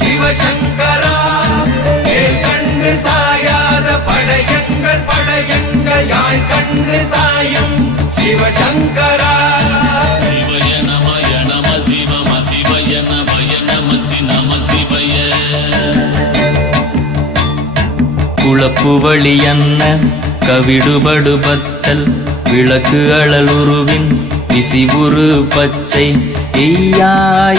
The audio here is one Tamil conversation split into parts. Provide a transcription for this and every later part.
சிவசங்கரா கண்டு சாயாத படையங்கள் படையங்கள் யாழ் கண்டு சாயும் சிவசங்கரா சிவய நமய நம சிவம சிவய நமய நம நம சிவய குளப்புவழி அன்ன கவிடுபடுபத்தல் விளக்கு அழலுருவின் விசிவுரு பச்சை எய்யா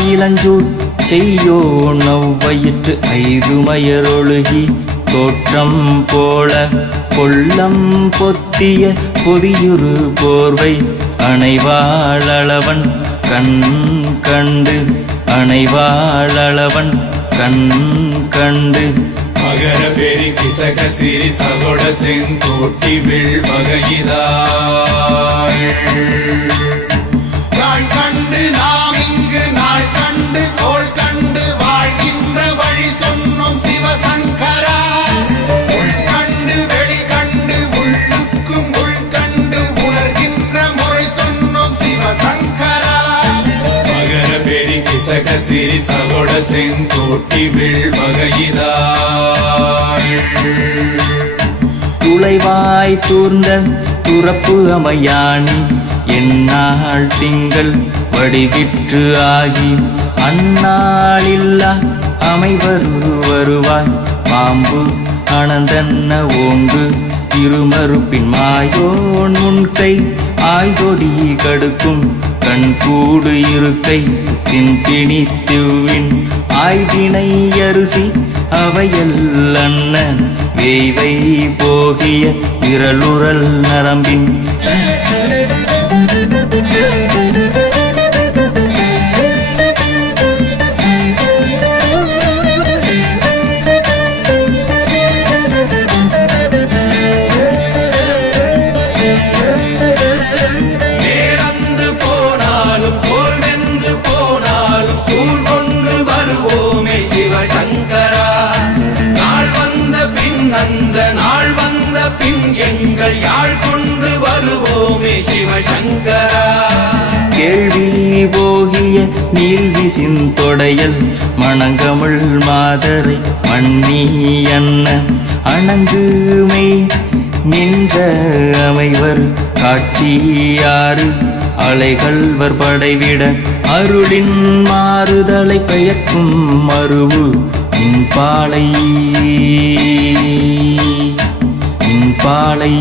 இளஞ்சூர் செய்யோ நவ்வயிற்று ஐதுமயரொழுகி தோற்றம் போல கொள்ளம் பொத்திய பொதியுரு போர்வை அணைவாழவன் கண் கண்டு அணைவாழவன் கண் கண்டு மகர பெரி கிசக சிறி சகோட செங்கோட்டி வில் வகையிதாள் நாள் கண்டு நாம் இங்கு நாள் கண்டு கோள் கண்டு வாழ்கின்ற வழி சொன்னோம் சிவசங்கரா உள் கண்டு வெளி கண்டு உள்ளுக்கும் உள் கண்டு உணர்கின்ற முறை சொன்னோம் சிவசங்கரா மகர பெரி கிசக சிறி சகோட செங்கோட்டி வில் வகையிதாள் துளைவாய் தூர்ந்த துறப்பு அமையாணி எந்நாள் திங்கள் வடிவிற்று ஆகி அந்நாளில்லா அமைவரு வருவாய் பாம்பு அனந்தன்ன ஓங்கு இருமறுப்பின் மாயோன் முன்கை ஆய்தொடி கடுக்கும் கண்கூடு இருக்கை தின்பிணித்துவின் ஆய்தினை அரிசி அவையல் அன்ன வேய்வை போகிய விரலுரல் நரம்பின் அந்த நாள் வந்த பின் எங்கள் யாழ் கொண்டு வருவோமே சிவசங்கரா கேள்வி போகிய நீல்விசின் தொடையல் மணங்கமிழ் மாதரை மண்ணி அன்ன அணங்குமை நின்ற அமைவர் காட்சியாறு அலைகள்வர் படைவிட அருளின் மாறுதலை பெயர்க்கும் மருவு இன்பாலை இன்பாலை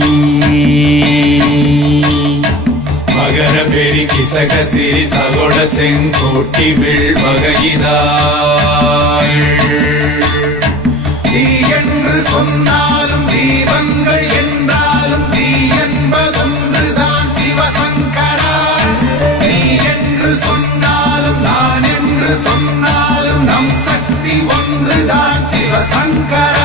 மகர பெரி கிசக சிறி சகோட செங்கோட்டி வில் வகையிதாள் தீ என்று சொன்னாலும் தீபங்கள் என்றாலும் தீ என்பதொன்றுதான் சிவசங்கரா நீ என்று சொன்னாலும் நான் என்று சொன்னாலும் நம் சக்தி ஒன்றுதான் சிவசங்கரா